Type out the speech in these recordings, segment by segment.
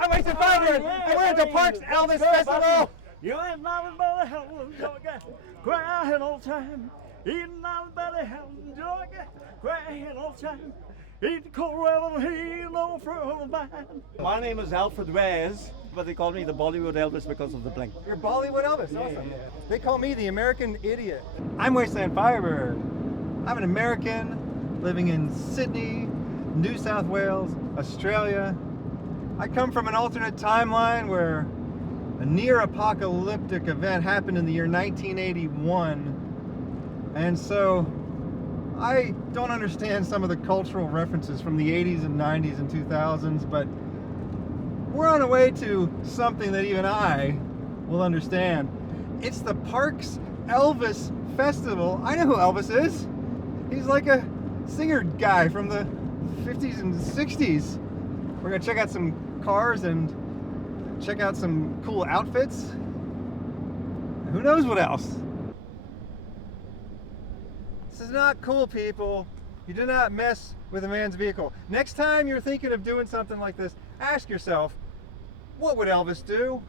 I'm WastelandFirebird, and we're at the Parks Elvis Festival. You ain't nothing but a hell of Georgia, crying all time. Ain't nothing but a hell of Georgia, crying all time. Eat the cold rebel, he no from the band. My name is Alfred Reyes, but they call me the Bollywood Elvis because of the bling. You're Bollywood Elvis, awesome. Yeah. They call me the American Idiot. I'm WastelandFirebird. I'm an American living in Sydney, New South Wales, Australia. I come from an alternate timeline where a near-apocalyptic event happened in the year 1981, and so I don't understand some of the cultural references from the 80s and 90s and 2000s, but we're on our way to something that even I will understand. It's the Parks Elvis Festival. I know who Elvis is. He's like a singer guy from the 50s and 60s. We're gonna check out some cars and check out some cool outfits. Who knows what else? This is not cool, people. You do not mess with a man's vehicle. Next time you're thinking of doing something like this, ask yourself, what would Elvis do?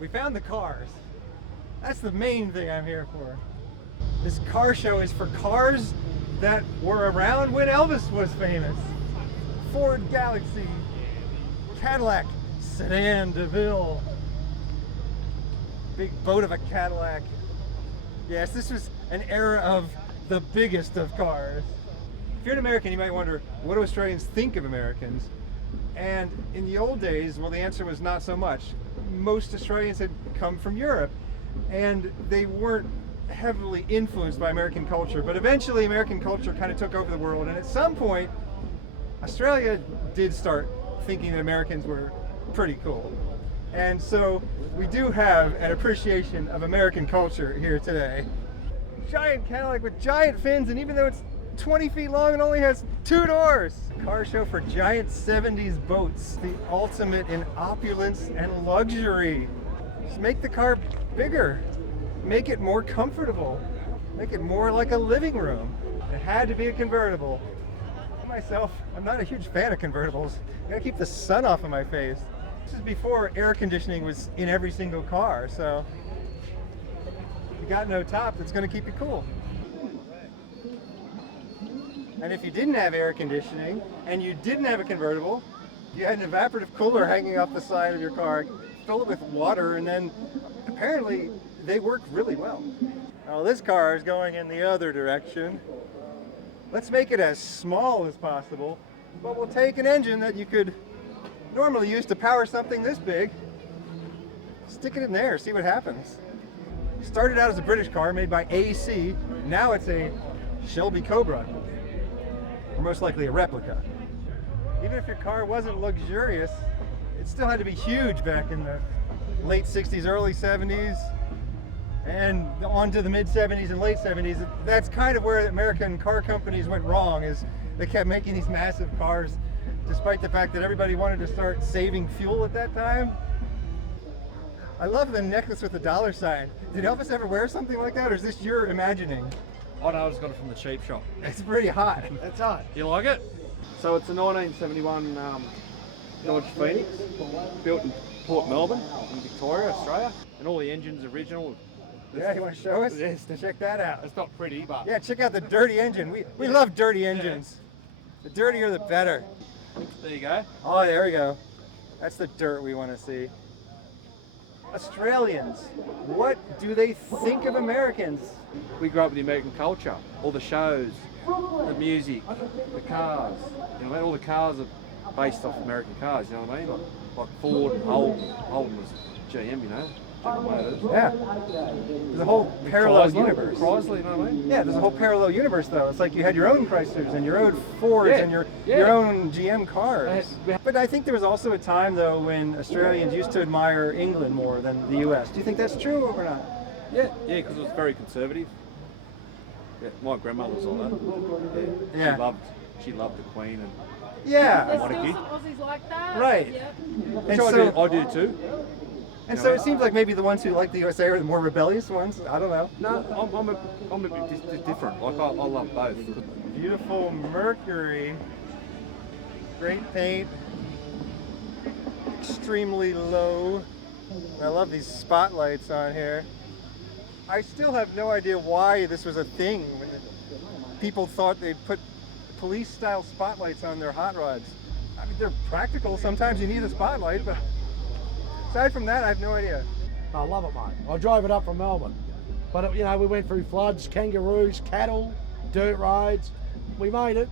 We found the cars. That's the main thing I'm here for. This car show is for cars that were around when Elvis was famous. Ford Galaxy, Cadillac, Sedan DeVille, big boat of a Cadillac. Yes, this was an era of the biggest of cars. If you're an American, you might wonder, what do Australians think of Americans? And in the old days, well, the answer was not so much. Most Australians had come from Europe, and they weren't heavily influenced by American culture, but eventually American culture kind of took over the world, and at some point Australia did start thinking that Americans were pretty cool. And so we do have an appreciation of American culture here today. Giant Cadillac with giant fins, and even though it's 20 feet long, it only has 2 doors. Car show for giant 70s boats, the ultimate in opulence and luxury. Just make the car bigger. Make it more comfortable. Make it more like a living room. It had to be a convertible. Myself, I'm not a huge fan of convertibles. I gotta keep the sun off of my face. This is before air conditioning was in every single car, so you got no top that's gonna keep you cool. And if you didn't have air conditioning and you didn't have a convertible, you had an evaporative cooler hanging off the side of your car, fill it with water, and then apparently they work really well. Now this car is going in the other direction. Let's make it as small as possible, but we'll take an engine that you could normally use to power something this big, stick it in there, see what happens. Started out as a British car made by AC, now it's a Shelby Cobra, or most likely a replica. Even if your car wasn't luxurious, it still had to be huge back in the late 60s, early 70s, and on to the mid 70s and late 70s. That's kind of where American car companies went wrong, is they kept making these massive cars despite the fact that everybody wanted to start saving fuel at that time. I love the necklace with the dollar sign. Did Elvis ever wear something like that, or is this your imagining? Oh no, I just got it from the cheap shop. It's pretty hot. It's hot. You like it? So it's a 1971 Dodge Phoenix, built in Port Melbourne in Victoria, Australia, and all the engines original. Yeah, you want to show us? Yes. Check that out. It's not pretty, but yeah, check out the dirty engine. We love dirty engines. The dirtier the better. There you go. Oh, there we go. That's the dirt we want to see. Australians, what do they think of Americans? We grew up with the American culture, all the shows, the music, the cars. You know, all the cars are based off American cars. You know what I mean? Like Ford and Holden. Holden was GM, you know. Yeah. There's a whole parallel universe. Chrysler, you know what I mean? Yeah, there's a whole parallel universe though. It's like you had your own Chryslers and your own Fords and your own GM cars. But I think there was also a time though when Australians used to admire England more than the US. Do you think that's true or not? Yeah, because it was very conservative. Yeah, my grandmother was like that. Yeah. She loved the Queen and the monarchy. Aussies like that. Right. Yep. And I do too. And so it seems like maybe the ones who like the USA are the more rebellious ones. I don't know. No, I'm a bit different. Like I love both. Beautiful Mercury. Great paint. Extremely low. I love these spotlights on here. I still have no idea why this was a thing. People thought they'd put police-style spotlights on their hot rods. I mean, they're practical. Sometimes you need a spotlight, but aside from that, I have no idea. I love it, mate. I drove it up from Melbourne. But, you know, we went through floods, kangaroos, cattle, dirt roads. We made it.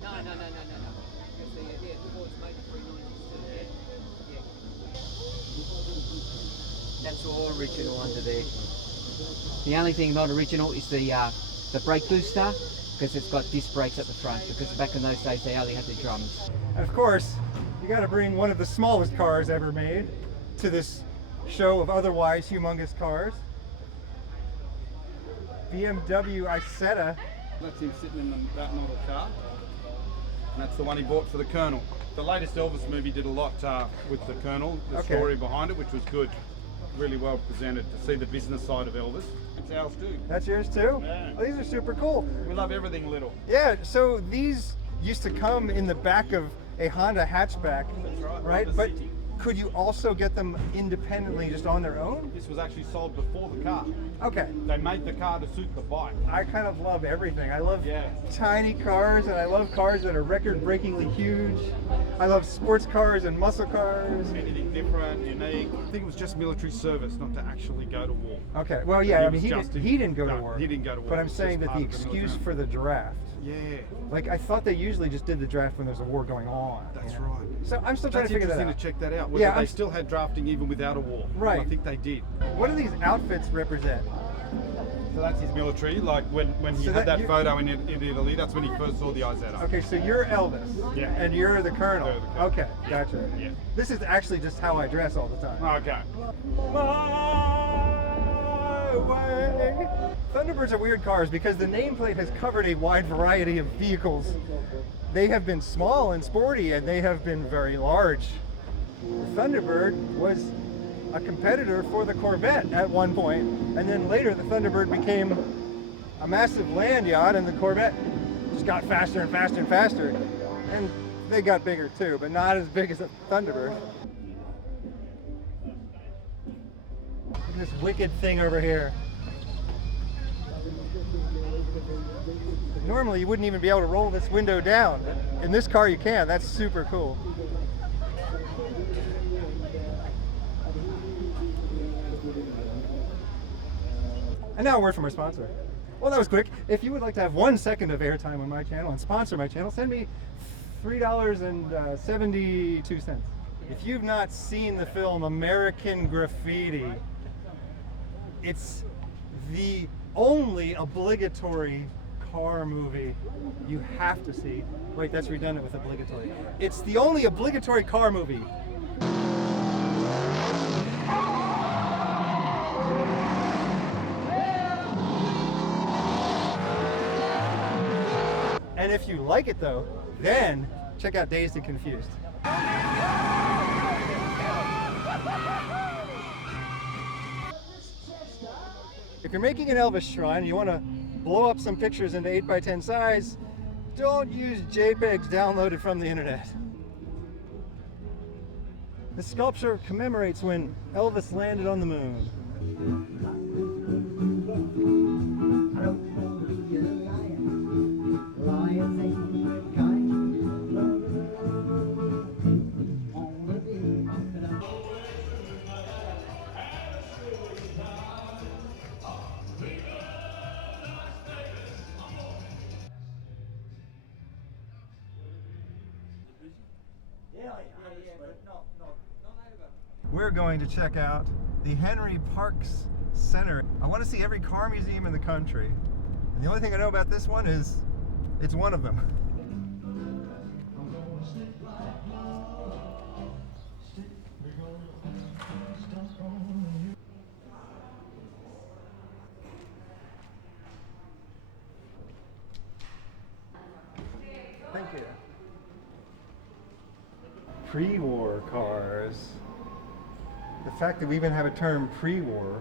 No. Because the Ford's made the 390s too. Yeah. That's all original under there. The only thing not original is the brake booster, because it's got disc brakes at the front, because back in those days they only had the drums. And of course, you got to bring one of the smallest cars ever made to this show of otherwise humongous cars. BMW Isetta. That's him sitting in that model car. And that's the one he bought for the Colonel. The latest Elvis movie did a lot with the Colonel, the story behind it, which was good. Really well presented to see the business side of Elvis. It's ours too. That's yours too? Yeah. Oh, these are super cool. We love everything little. Yeah, so these used to come in the back of a Honda hatchback, That's right? Honda But City. could you also get them independently, just on their own? This was actually sold before the car. Okay. They made the car to suit the bike. I kind of love everything. I love Yeah. tiny cars, and I love cars that are record-breakingly huge. I love sports cars and muscle cars. Anything different, unique. I think it was just military service, not to actually go to war. Okay, well, yeah, I mean, was he didn't go to no, war. he didn't go to war. But I'm It was saying just that the part of the excuse military. for the draft, Yeah, like, I thought they usually just did the draft when there's a war going on. that's you know? right. So I'm still trying That's to figure that interesting out. to check that out. Whether Yeah, they I'm still had drafting even without a war. Right. I think they did. What do these outfits represent? So that's his military. Like when he So had that that you- photo in Italy, that's when he first saw the Isetta. Okay, so you're Elvis. Yeah. And you're the Colonel. They're the Colonel. Okay, gotcha. Yeah. This is actually just how I dress all the time. Okay. My way. Thunderbirds are weird cars because the nameplate has covered a wide variety of vehicles. They have been small and sporty, and they have been very large. The Thunderbird was a competitor for the Corvette at one point, and then later the Thunderbird became a massive land yacht, and the Corvette just got faster and faster and faster. And they got bigger too, but not as big as the Thunderbird. Look at this wicked thing over here. Normally you wouldn't even be able to roll this window down. In this car you can. That's super cool. And now a word from our sponsor. Well, that was quick. If you would like to have 1 second of airtime on my channel and sponsor my channel, send me $3.72. If you've not seen the film American Graffiti, it's the only obligatory car movie you have to see. Wait, that's redundant with obligatory. It's the only obligatory car movie. And if you like it though, then check out Dazed and Confused. If you're making an Elvis shrine and you want to blow up some pictures into 8x10 size, don't use JPEGs downloaded from the internet. The sculpture commemorates when Elvis landed on the moon. We're going to check out the Henry Parks Center. I want to see every car museum in the country. And the only thing I know about this one is it's one of them. Thank you. Pre-war cars. The fact that we even have a term pre-war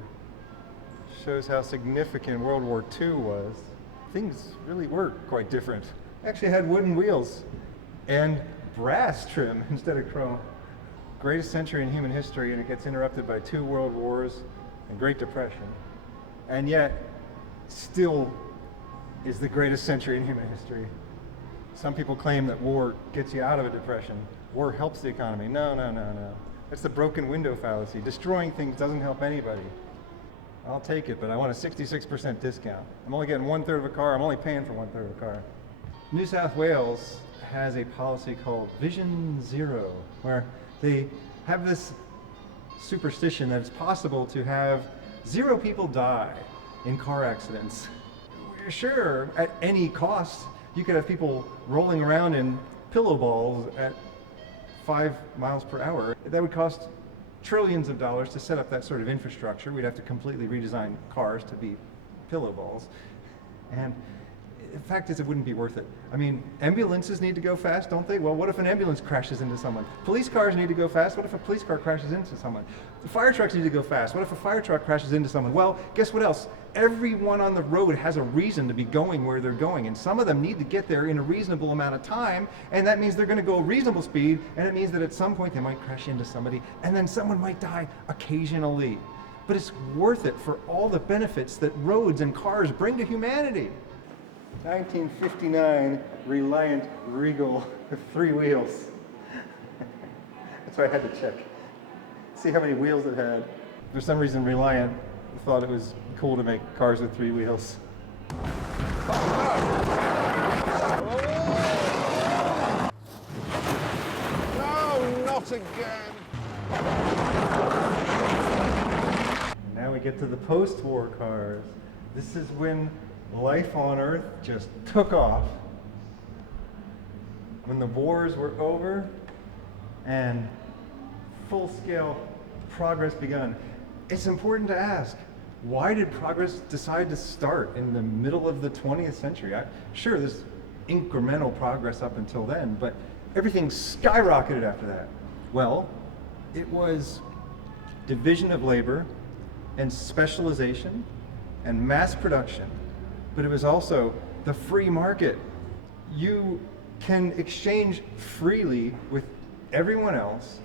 shows how significant World War II was. Things really were quite different. Actually had wooden wheels and brass trim instead of chrome. Greatest century in human history, and it gets interrupted by 2 world wars and Great Depression. And yet, still is the greatest century in human history. Some people claim that war gets you out of a depression. War helps the economy. No. That's the broken window fallacy. Destroying things doesn't help anybody. I'll take it, but I want a 66% discount. I'm only getting 1/3 of a car. I'm only paying for 1/3 of a car. New South Wales has a policy called Vision Zero, where they have this superstition that it's possible to have 0 people die in car accidents. Sure, at any cost, you could have people rolling around in pillow balls at 5 miles per hour. That would cost trillions of dollars to set up that sort of infrastructure. We'd have to completely redesign cars to be pillow balls. And the fact is, it wouldn't be worth it. I mean, ambulances need to go fast, don't they? Well, what if an ambulance crashes into someone? Police cars need to go fast. What if a police car crashes into someone? The fire trucks need to go fast. What if a fire truck crashes into someone? Well, guess what else? Everyone on the road has a reason to be going where they're going, and some of them need to get there in a reasonable amount of time, and that means they're going to go a reasonable speed, and it means that at some point they might crash into somebody, and then someone might die occasionally. But it's worth it for all the benefits that roads and cars bring to humanity. 1959 Reliant Regal with 3 wheels. That's why I had to check. See how many wheels it had. For some reason, Reliant thought it was cool to make cars with 3 wheels. No, not again. Now we get to the post-war cars. This is when life on Earth just took off. When the wars were over and full-scale progress begun. It's important to ask, why did progress decide to start in the middle of the 20th century? Sure, there's incremental progress up until then, but everything skyrocketed after that. Well, it was division of labor and specialization and mass production, but it was also the free market. You can exchange freely with everyone else,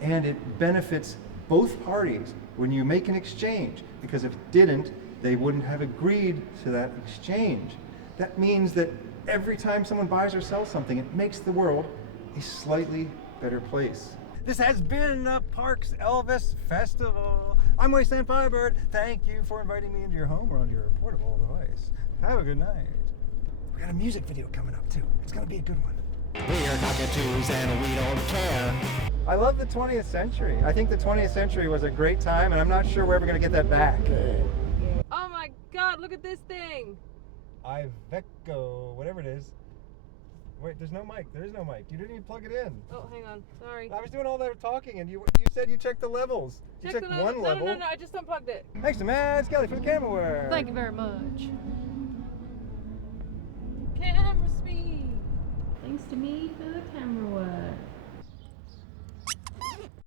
and it benefits both parties when you make an exchange, because if it didn't, they wouldn't have agreed to that exchange. That means that every time someone buys or sells something, it makes the world a slightly better place. This has been a Parks Elvis Festival. I'm WastelandFirebird. Thank you for inviting me into your home or onto your portable device. Have a good night. We got a music video coming up too. It's gonna be a good one. We are cockatoos and we don't care. I love the 20th century. I think the 20th century was a great time, and I'm not sure we're ever gonna get that back. Oh my God, look at this thing. Iveco, whatever it is. Wait, there's no mic. There is no mic. You didn't even plug it in. Oh, hang on. Sorry. I was doing all that talking, and you said you checked the levels. You checked the one level. No, I just unplugged it. Thanks to Matt Skelly for the camera work. Thank you very much. Camera speed. Thanks to me for the camera work.